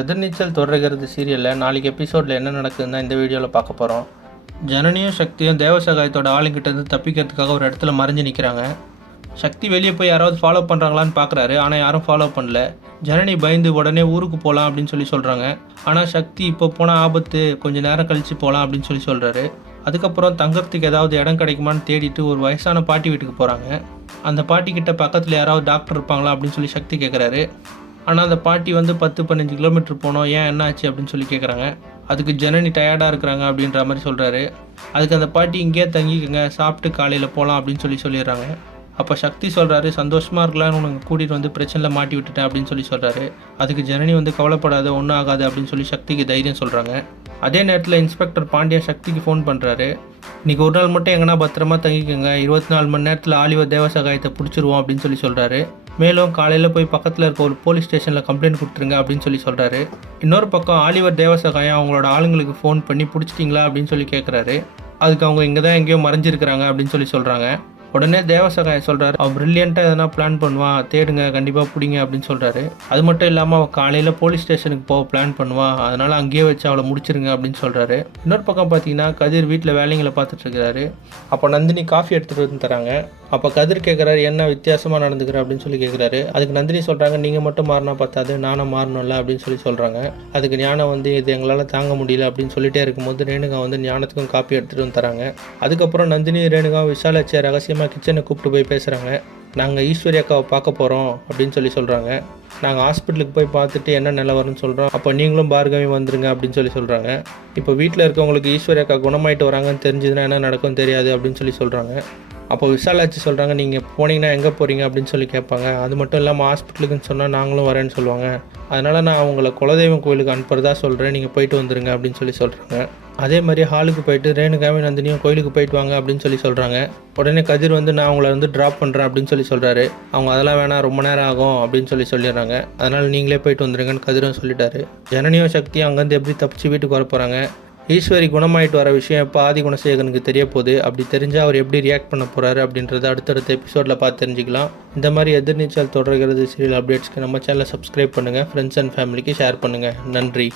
எதிர்நீச்சல் தொடர்கிறது சீரியலில் நாளைக்கு எபிசோடில் என்ன நடக்குதுன்னு தான் இந்த வீடியோவில் பார்க்க போகிறோம். ஜனனியும் சக்தியும் தேவசகாயத்தோட ஆளுங்கிட்டேருந்து தப்பிக்கிறதுக்காக ஒரு இடத்துல மறைஞ்சு நிற்கிறாங்க. சக்தி வெளியே போய் யாராவது ஃபாலோ பண்ணுறாங்களான்னு பார்க்குறாரு, ஆனால் யாரும் ஃபாலோ பண்ணல. ஜனனி பயந்து உடனே ஊருக்கு போகலாம் அப்படின்னு சொல்கிறாங்க. ஆனால் சக்தி இப்போ போனால் ஆபத்து, கொஞ்சம் நேரம் கழித்து போகலாம் அப்படின்னு சொல்கிறாரு. அதுக்கப்புறம் தங்கறதுக்கு ஏதாவது இடம் கிடைக்குமான்னு தேடிட்டு ஒரு வயசான பாட்டி வீட்டுக்கு போகிறாங்க. அந்த பாட்டிக்கிட்ட பக்கத்தில் யாராவது டாக்டர் இருப்பாங்களா அப்படின்னு சக்தி கேட்குறாரு. ஆனால் அந்த பாட்டி 10-15 கிலோமீட்டர் போனோம், ஏன் என்ன ஆச்சு அப்படின்னு கேட்குறாங்க. அதுக்கு ஜனனி டயர்டாக இருக்கிறாங்க அப்படின்ற மாதிரி சொல்கிறாரு. அதுக்கு அந்த பாட்டி இங்கேயே தங்கிக்கங்க, சாப்பிட்டு காலையில் போகலாம் அப்படின்னு சொல்லிடுறாங்க. அப்போ சக்தி சொல்கிறாரு, சந்தோஷமாக இருக்கலாம்னு உனக்கு கூட்டிகிட்டு பிரச்சனையில் மாட்டி விட்டுட்டேன் அப்படின்னு சொல்கிறாரு. அதுக்கு ஜனனி கவலைப்படாத, ஒன்றும் ஆகாது அப்படின்னு சக்திக்கு தைரியம் சொல்கிறாங்க. அதே நேரத்தில் இன்ஸ்பெக்டர் பாண்டியன் சக்திக்கு ஃபோன் பண்ணுறாரு. இன்றைக்கி ஒரு நாள் மட்டும் எங்கன்னா பத்திரமா தங்கிக்கோங்க, 24 மணி நேரத்தில் ஆலிவர் தேவசகாயத்தை பிடிச்சிருவோம் அப்படின்னு சொல்கிறாரு. மேலும் காலையில் போய் பக்கத்தில் இருக்க ஒரு போலீஸ் ஸ்டேஷனில் கம்ப்ளைண்ட் கொடுத்துருங்க அப்படின்னு சொல்கிறாரு. இன்னொரு பக்கம் ஆலிவர் தேவசகாயம் அவங்களோட ஆளுங்களுக்கு ஃபோன் பண்ணி பிடிச்சிட்டிங்களா அப்படின்னு கேட்குறாரு. அதுக்கு அவங்க இங்கே தான் எங்கேயோ மறைஞ்சிருக்கிறாங்க அப்படின்னு சொல்கிறாங்க. உடனே தேவசகாயம் சொல்கிறாரு, அவள் ப்ரில்லியண்ட்டாக எதனா பிளான் பண்ணுவான், தேடுங்க, கண்டிப்பாக பிடிங்க அப்படின்னு சொல்கிறாரு. அது மட்டும் இல்லாமல் அவள் காலையில் போலீஸ் ஸ்டேஷனுக்கு போக பிளான் பண்ணுவான், அதனால் அங்கேயே வச்சு அவளை முடிச்சிருங்க அப்படின்னு சொல்கிறாரு. இன்னொரு பக்கம் பார்த்தீங்கன்னா கதிர் வீட்டில் வேலைங்களை பார்த்துட்ருக்கிறாரு. அப்போ நந்தினி காஃபி எடுத்துகிட்டு வந்து தராங்க. அப்போ கதிர் கேட்குறாரு, என்ன வித்தியாசமாக நடந்துக்கிற அப்படின்னு கேட்குறாரு. அதுக்கு நந்தினி சொல்கிறாங்க, நீங்கள் மட்டும் மாறினா பார்த்தாது, நானும் மாறணும்ல அப்படின்னு சொல்கிறாங்க. அதுக்கு ஞானம் இது எங்களால் தாங்க முடியல அப்படின்னு சொல்லிட்டே இருக்கும்போது ரேணுகா ஞானத்துக்கும் காப்பி எடுத்துகிட்டு வந்து தராங்க. அதுக்கப்புறம் நந்தினி ரேணுகா விஷாலாச்சியை ரகசியமாக கிச்சனை கூப்பிட்டு போய் பேசுகிறாங்க. நாங்கள் ஈஸ்வரி அக்காவை பார்க்க போகிறோம் அப்படின்னு சொல்கிறாங்க. நாங்கள் ஹாஸ்பிட்டலுக்கு போய் பார்த்துட்டு என்ன நிலவரம்னு சொல்கிறோம், அப்போ நீங்களும் பார்கவி வந்துருங்க அப்படின்னு சொல்கிறாங்க. இப்போ வீட்டில் இருக்கவங்களுக்கு ஈஸ்வரி அக்கா குணமாயிட்டு வராங்கன்னு தெரிஞ்சதுன்னா என்ன நடக்கும் தெரியாது அப்படின்னு சொல்கிறாங்க. அப்போ விஷாலாச்சி சொல்கிறாங்க, நீங்கள் போனீங்கன்னா எங்கே போகிறீங்க அப்படின்னு கேட்பாங்க. அது மட்டும் இல்லாமல் ஹாஸ்பிட்டலுக்குன்னு சொன்னால் நாங்களும் வரேன்னு சொல்லுவாங்க. அதனால் நான் அவங்கள குலதெய்வம் கோயிலுக்கு அனுப்புறதா சொல்கிறேன், நீங்கள் போயிட்டு வந்துருங்க அப்படின்னு சொல்கிறாங்க. அதே மாதிரி ஹாலுக்கு போயிட்டு ரேணுகாவும் நந்தினியும் கோயிலுக்கு போயிட்டு வாங்க அப்படின்னு சொல்கிறாங்க. உடனே கதிர் நான் அவங்கள ட்ராப் பண்ணுறேன் அப்படின்னு சொல்கிறாரு. அவங்க அதெல்லாம் வேணாம், ரொம்ப நேரம் ஆகும் அப்படின்னு சொல்லிடுறாங்க. அதனால் நீங்களே போயிட்டு வந்துருங்கன்னு கதிரும் சொல்லிட்டாரு. ஜனனியும் சக்தியும் அங்கேருந்து எப்படி தப்பிச்சு வீட்டுக்கு வர போகிறாங்க. ஈஸ்வரி குணமாயிட்டு வர விஷயம் எப்போ ஆதி குணசேகரனுக்கு தெரிய போகுது, அப்படி தெரிஞ்சால் அவர் எப்படி ரியாக்ட் பண்ண போகிறாரு அப்படின்றத அடுத்தடுத்த எபிசோடில் பார்த்து தெரிஞ்சுக்கலாம். இந்த மாதிரி எதிர்நீச்சல் தொடர்கிறது சீரியல் அப்டேட்ஸ்க்கு நம்ம சேனலை சப்ஸ்கிரைப் பண்ணுங்கள், ஃப்ரெண்ட்ஸ் அண்ட் ஃபேமிலிக்கு ஷேர் பண்ணுங்கள். நன்றி.